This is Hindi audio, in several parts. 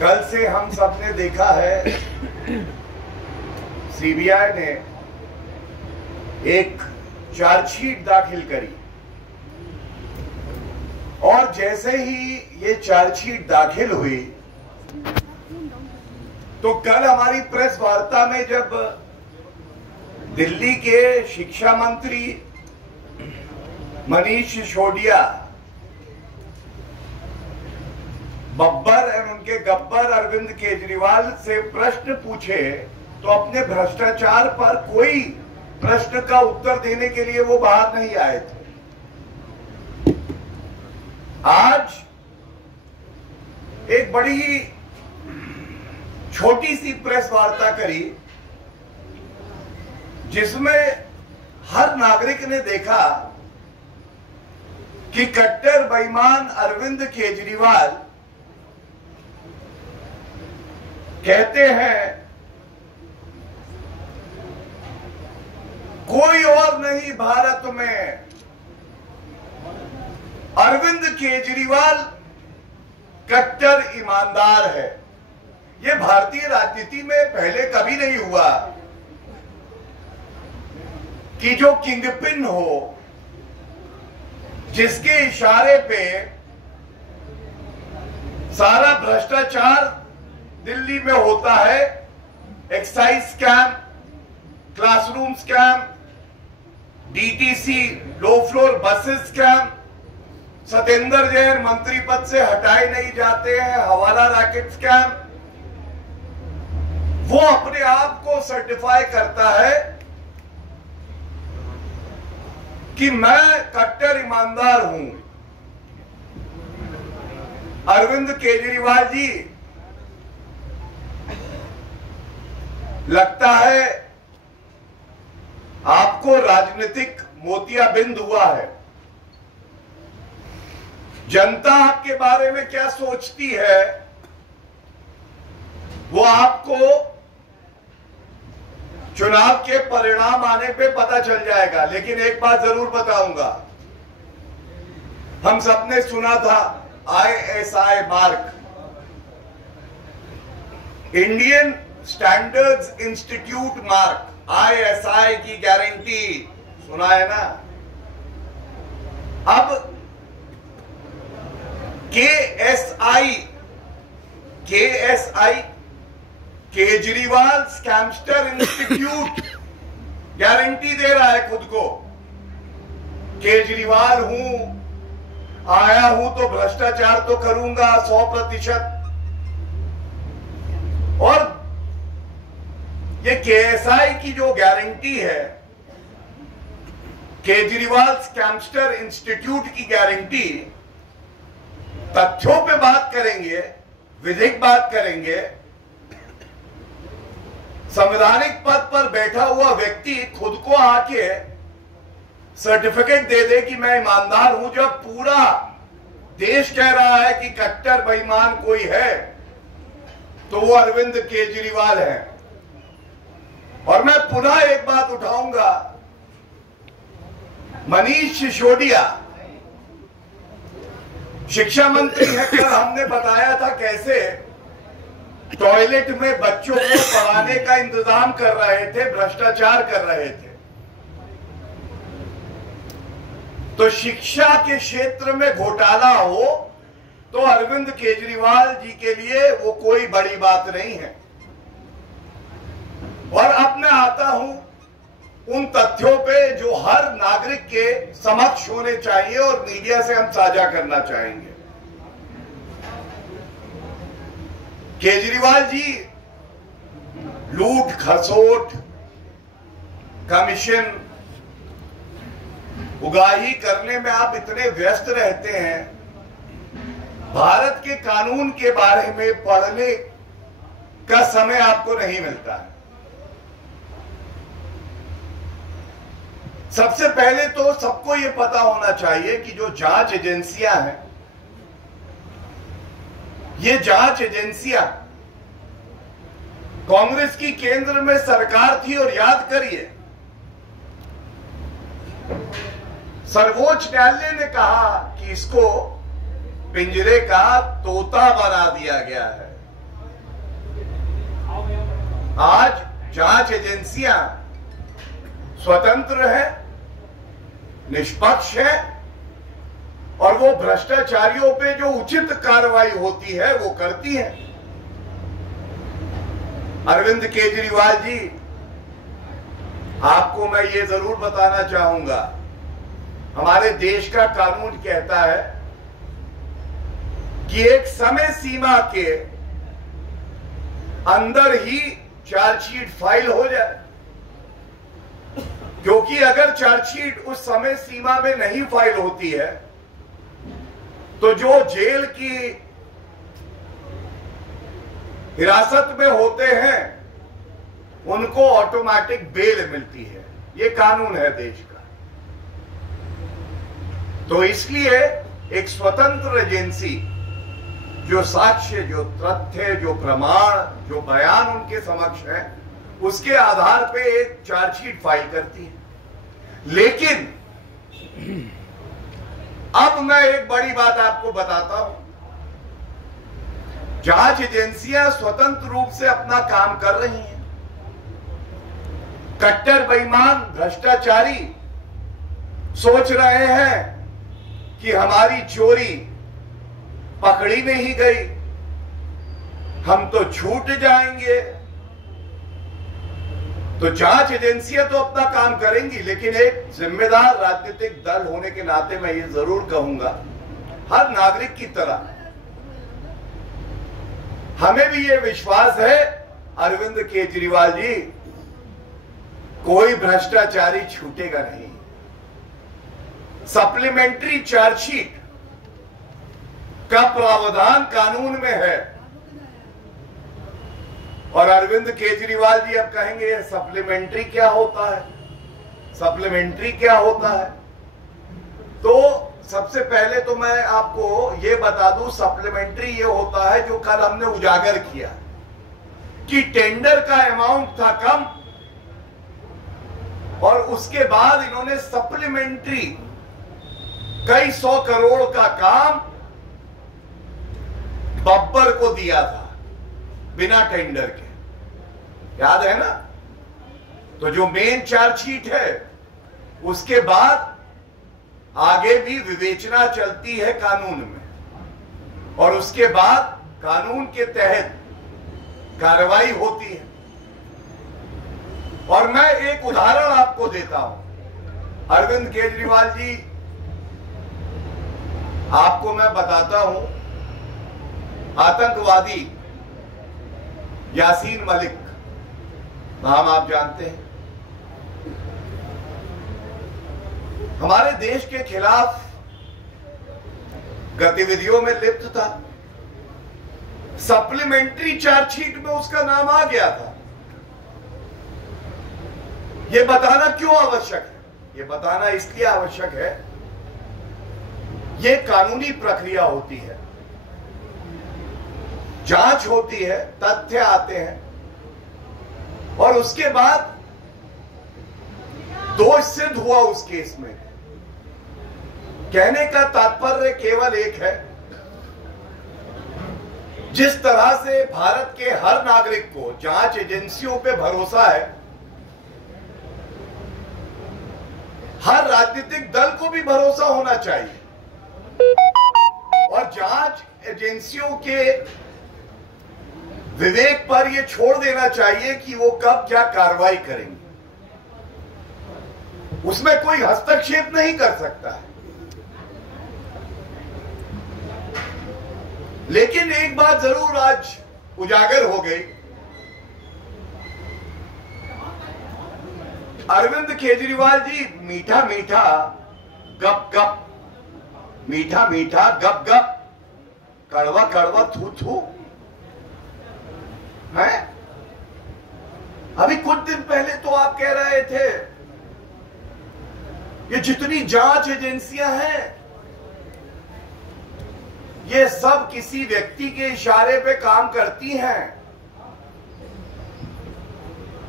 कल से हम सब ने देखा है सीबीआई ने एक चार्जशीट दाखिल करी और जैसे ही ये चार्जशीट दाखिल हुई तो कल हमारी प्रेस वार्ता में जब दिल्ली के शिक्षा मंत्री मनीष सिसोदिया बब्बर और उनके गब्बर अरविंद केजरीवाल से प्रश्न पूछे तो अपने भ्रष्टाचार पर कोई प्रश्न का उत्तर देने के लिए वो बाहर नहीं आए थे। आज एक बड़ी ही छोटी सी प्रेस वार्ता करी जिसमें हर नागरिक ने देखा कि कट्टर बेईमान अरविंद केजरीवाल कहते हैं कोई और नहीं भारत में, अरविंद केजरीवाल कट्टर ईमानदार है। यह भारतीय राजनीति में पहले कभी नहीं हुआ कि जो किंगपिन हो, जिसके इशारे पे सारा भ्रष्टाचार दिल्ली में होता है, excise scam, classroom scam, DTC low floor buses scam, Satyendra Jain मंत्री पद से हटाए नहीं जाते हैं, हवाला रैकेट स्कैम, वो अपने आप को सर्टिफाई करता है कि मैं कट्टर ईमानदार हूं। अरविंद केजरीवाल जी, लगता है आपको राजनीतिक मोतियाबिंद हुआ है। जनता आपके बारे में क्या सोचती है वो आपको चुनाव के परिणाम आने पे पता चल जाएगा। लेकिन एक बात जरूर बताऊंगा, हम सबने सुना था ISI mark, Indian standards institute mark, ISI की गारंटी सुना है ना। अब KSI Kejriwal scamster institute guarantee दे रहा है खुद को, केजरीवाल हूं, आया हूं तो भ्रष्टाचार तो करूंगा 100%। और ये KSI की जो गारंटी है, केजरीवाल स्कैमस्टर इंस्टीट्यूट की गारंटी, तथ्यों पे बात करेंगे, विधिक बात करेंगे। संवैधानिक पद पर बैठा हुआ व्यक्ति खुद को आके सर्टिफिकेट दे दे कि मैं ईमानदार हूं, जब पूरा देश कह रहा है कि कट्टर बेईमान कोई है तो वो अरविंद केजरीवाल है। और मैं पुनः एक बात उठाऊंगा, मनीष सिसोदिया शिक्षा मंत्री है, कल हमने बताया था कैसे टॉयलेट में बच्चों को पढ़ाने का इंतजाम कर रहे थे, भ्रष्टाचार कर रहे थे। तो शिक्षा के क्षेत्र में घोटाला हो तो अरविंद केजरीवाल जी के लिए वो कोई बड़ी बात नहीं है। और अब मैं आता हूं उन तथ्यों पे जो हर नागरिक के समक्ष होने चाहिए और मीडिया से हम साझा करना चाहेंगे। केजरीवाल जी लूट खसोट, कमीशन, उगाही करने में आप इतने व्यस्त रहते हैं, भारत के कानून के बारे में पढ़ने का समय आपको नहीं मिलता है। सबसे पहले तो सबको यह पता होना चाहिए कि जो जांच एजेंसियां हैं, ये जांच एजेंसियां कांग्रेस की केंद्र में सरकार थी। और याद करिए, सर्वोच्च न्यायालय ने कहा कि इसको पिंजरे का तोता बना दिया गया है। आज जांच एजेंसियां स्वतंत्र है, निष्पक्ष है और वो भ्रष्टाचारियों पे जो उचित कार्रवाई होती है वो करती है। अरविंद केजरीवाल जी, आपको मैं ये जरूर बताना चाहूंगा, हमारे देश का कानून कहता है कि एक समय सीमा के अंदर ही चार्जशीट फाइल हो जाए, क्योंकि अगर चार्जशीट उस समय सीमा में नहीं फाइल होती है तो जो जेल की हिरासत में होते हैं उनको ऑटोमेटिक बेल मिलती है। ये कानून है देश का। तो इसलिए एक स्वतंत्र एजेंसी जो साक्ष्य, जो तथ्य, जो प्रमाण, जो बयान उनके समक्ष है, उसके आधार पे एक चार्जशीट फाइल करती है। लेकिन अब मैं एक बड़ी बात आपको बताता हूं। जांच एजेंसियां स्वतंत्र रूप से अपना काम कर रही हैं। कट्टर बेईमान भ्रष्टाचारी सोच रहे हैं कि हमारी चोरी पकड़ी नहीं गई, हम तो छूट जाएंगे। तो जांच एजेंसियां तो अपना काम करेंगी, लेकिन एक जिम्मेदार राजनीतिक दल होने के नाते मैं ये जरूर कहूंगा, हर नागरिक की तरह हमें भी ये विश्वास है, अरविंद केजरीवाल जी, कोई भ्रष्टाचारी छूटेगा नहीं। सप्लीमेंट्री चार्जशीट का प्रावधान कानून में है और अरविंद केजरीवाल जी अब कहेंगे सप्लीमेंट्री क्या होता है, सप्लीमेंट्री क्या होता है। तो सबसे पहले तो मैं आपको ये बता दूं, सप्लीमेंट्री ये होता है जो कल हमने उजागर किया कि टेंडर का अमाउंट था कम और उसके बाद इन्होंने सप्लीमेंट्री कई 100 करोड़ का काम बब्बर को दिया था बिना टेंडर के, याद है ना। तो जो मेन चार्जशीट है उसके बाद आगे भी विवेचना चलती है कानून में और उसके बाद कानून के तहत कार्रवाई होती है। और मैं एक उदाहरण आपको देता हूं। अरविंद केजरीवाल जी, आपको मैं बताता हूं, आतंकवादी यासीन मलिक नाम आप जानते हैं, हमारे देश के खिलाफ गतिविधियों में लिप्त था। सप्लीमेंट्री चार्जशीट में उसका नाम आ गया था। यह बताना क्यों आवश्यक है? यह बताना इसलिए आवश्यक है, यह कानूनी प्रक्रिया होती है, जांच होती है, तथ्य आते हैं और उसके बाद दोष सिद्ध हुआ उस केस में। कहने का तात्पर्य केवल एक है, जिस तरह से भारत के हर नागरिक को जांच एजेंसियों पे भरोसा है, हर राजनीतिक दल को भी भरोसा होना चाहिए और जांच एजेंसियों के विवेक पर यह छोड़ देना चाहिए कि वो कब क्या कार्रवाई करेंगे। उसमें कोई हस्तक्षेप नहीं कर सकता है। लेकिन एक बात जरूर आज उजागर हो गई, अरविंद केजरीवाल जी मीठा मीठा गप गप, मीठा मीठा गप गप, कड़वा कड़वा थू थू है। अभी कुछ दिन पहले तो आप कह रहे थे ये जितनी जांच एजेंसियां हैं ये सब किसी व्यक्ति के इशारे पे काम करती हैं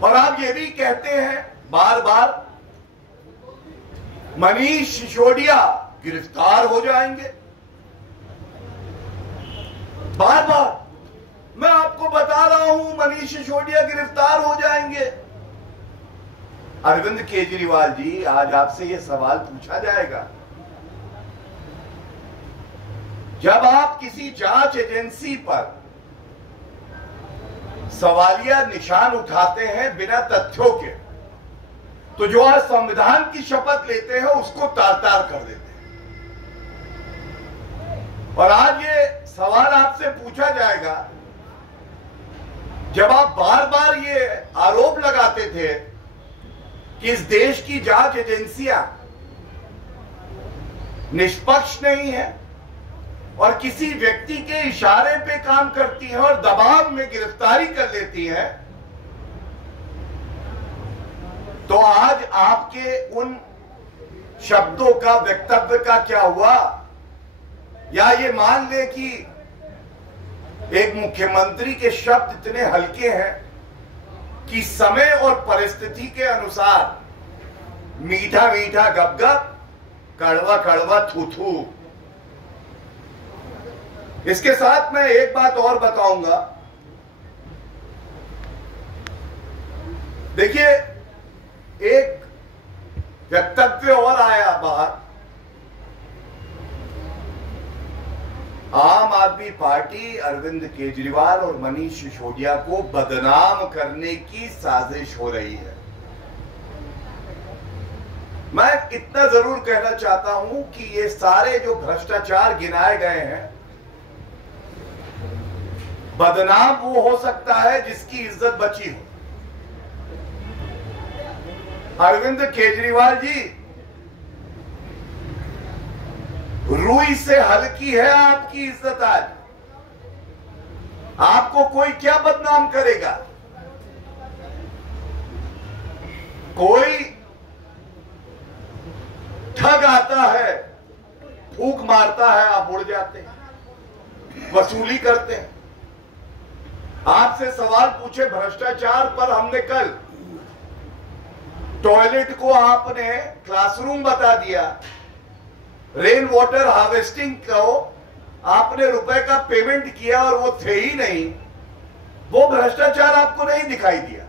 और आप ये भी कहते हैं बार बार मनीष सिसोदिया गिरफ्तार हो जाएंगे। बार बार मैं आपको बता रहा हूं मनीष सिसोदिया गिरफ्तार हो जाएंगे। अरविंद केजरीवाल जी, आज आपसे यह सवाल पूछा जाएगा, जब आप किसी जांच एजेंसी पर सवालिया निशान उठाते हैं बिना तथ्यों के, तो जो आज संविधान की शपथ लेते हैं उसको तार-तार कर देते हैं। और आज ये सवाल आपसे पूछा जाएगा, जब आप बार बार ये आरोप लगाते थे कि इस देश की जांच एजेंसियां निष्पक्ष नहीं है और किसी व्यक्ति के इशारे पे काम करती हैं और दबाव में गिरफ्तारी कर लेती हैं, तो आज आपके उन शब्दों का, वक्तव्य का क्या हुआ? या ये मान ले कि एक मुख्यमंत्री के शब्द इतने हल्के हैं कि समय और परिस्थिति के अनुसार मीठा मीठा गपगप, कड़वा कड़वा थू थू। इसके साथ मैं एक बात और बताऊंगा। देखिए, एक वक्तव्य और आया बाहर, आम आदमी पार्टी अरविंद केजरीवाल और मनीष सिसोदिया को बदनाम करने की साजिश हो रही है। मैं इतना जरूर कहना चाहता हूं कि ये सारे जो भ्रष्टाचार गिनाए गए हैं, बदनाम वो हो सकता है जिसकी इज्जत बची हो। अरविंद केजरीवाल जी, रुई से हल्की है आपकी इज्जत। आज आपको कोई क्या बदनाम करेगा? कोई ठग आता है, फूंक मारता है, आप उड़ जाते हैं, वसूली करते हैं। आपसे सवाल पूछे भ्रष्टाचार पर, हमने कल टॉयलेट को आपने क्लासरूम बता दिया, रेन वाटर हार्वेस्टिंग को आपने रुपए का पेमेंट किया और वो थे ही नहीं, वो भ्रष्टाचार आपको नहीं दिखाई दिया।